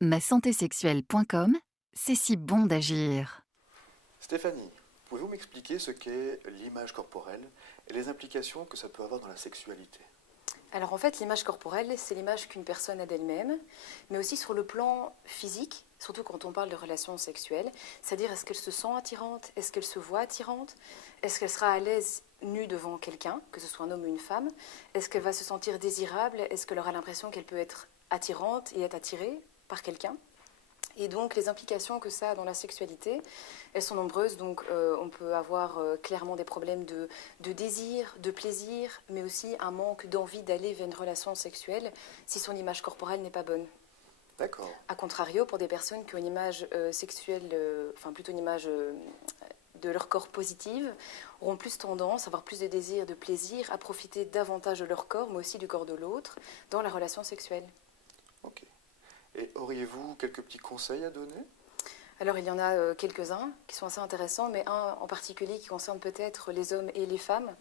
Masantésexuelle.com, c'est si bon d'agir. Stéphanie, pouvez-vous m'expliquer ce qu'est l'image corporelle et les implications que ça peut avoir dans la sexualité? Alors en fait, l'image corporelle, c'est l'image qu'une personne a d'elle-même, mais aussi sur le plan physique, surtout quand on parle de relations sexuelles, c'est-à-dire est-ce qu'elle se sent attirante, est-ce qu'elle se voit attirante, est-ce qu'elle sera à l'aise nue devant quelqu'un, que ce soit un homme ou une femme, est-ce qu'elle va se sentir désirable, est-ce qu'elle aura l'impression qu'elle peut être attirante et être attirée par quelqu'un. Et donc les implications que ça a dans la sexualité, elles sont nombreuses. Donc on peut avoir clairement des problèmes de désir, de plaisir, mais aussi un manque d'envie d'aller vers une relation sexuelle si son image corporelle n'est pas bonne. D'accord. A contrario, pour des personnes qui ont une image sexuelle, enfin plutôt une image de leur corps positive, auront plus tendance à avoir plus de désir, de plaisir, à profiter davantage de leur corps, mais aussi du corps de l'autre, dans la relation sexuelle. Ok. Et auriez-vous quelques petits conseils à donner? Alors il y en a quelques-uns qui sont assez intéressants, mais un en particulier qui concerne peut-être les hommes et les femmes.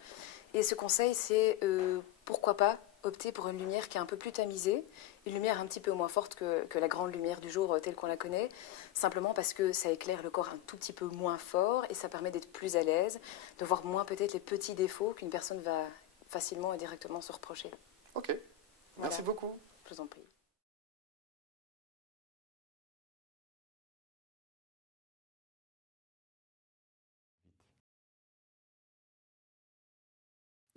Et ce conseil, c'est pourquoi pas opter pour une lumière qui est un peu plus tamisée, une lumière un petit peu moins forte que la grande lumière du jour telle qu'on la connaît, simplement parce que ça éclaire le corps un tout petit peu moins fort et ça permet d'être plus à l'aise, de voir moins peut-être les petits défauts qu'une personne va facilement et directement se reprocher. Ok. Voilà. Merci beaucoup. Je vous en prie.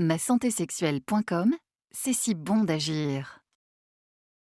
Masantésexuelle.com, c'est si bon d'agir.